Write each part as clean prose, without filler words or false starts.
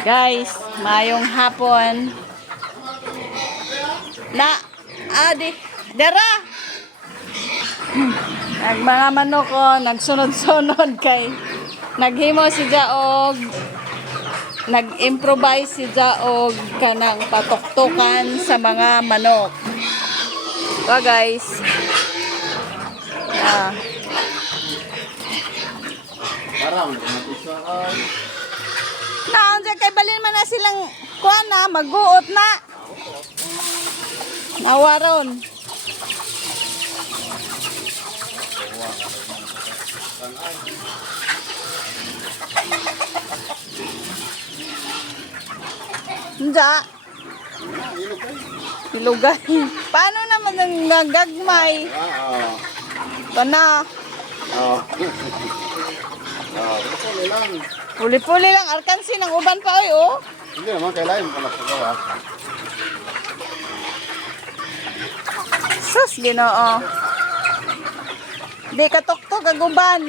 Guys, mayong hapon. Dera! Mga manok ko, nagsunod-sunod kay naghimo si Jaog, nag-improvise si Jaog kanang patuktukan sa mga manok. So guys, naon kay balin man na silang kuan na magbuot na. Nawaron. Nja. Ilugay. Paano naman ang gagagmay? Pana. Puli-puli lang. Arkansi ng uban pa ay oh. Hindi naman kailangan mo pala sa gawa. Sus, Ginoo. Di katuktok ang uban.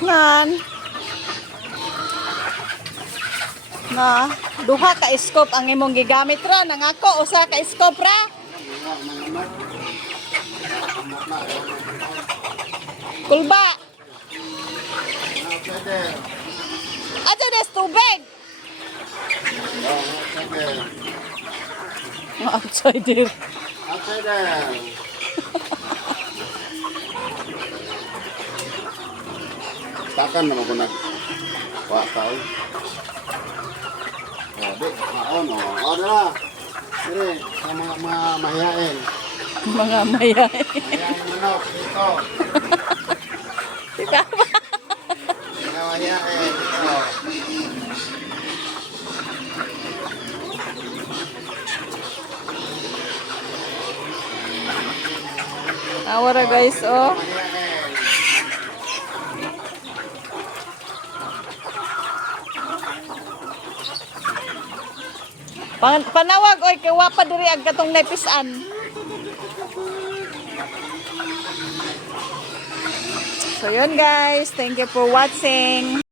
Nan. Na, duha ka scope ang imong gigamit ra nang ako usa ka scope ra. Kulba. Aja des tubig. Outsider. Outsider. Takan naman ko nag-wakay. Di, maon o. O na. Dire, sa mga mahihain. Mga mayain. Mahihain manok, dito. Ikaw ba? Mga mahihain, dito. Awara guys, oh. Panawag oy kay wapa diri ag katong nepisan. So yun guys, thank you for watching.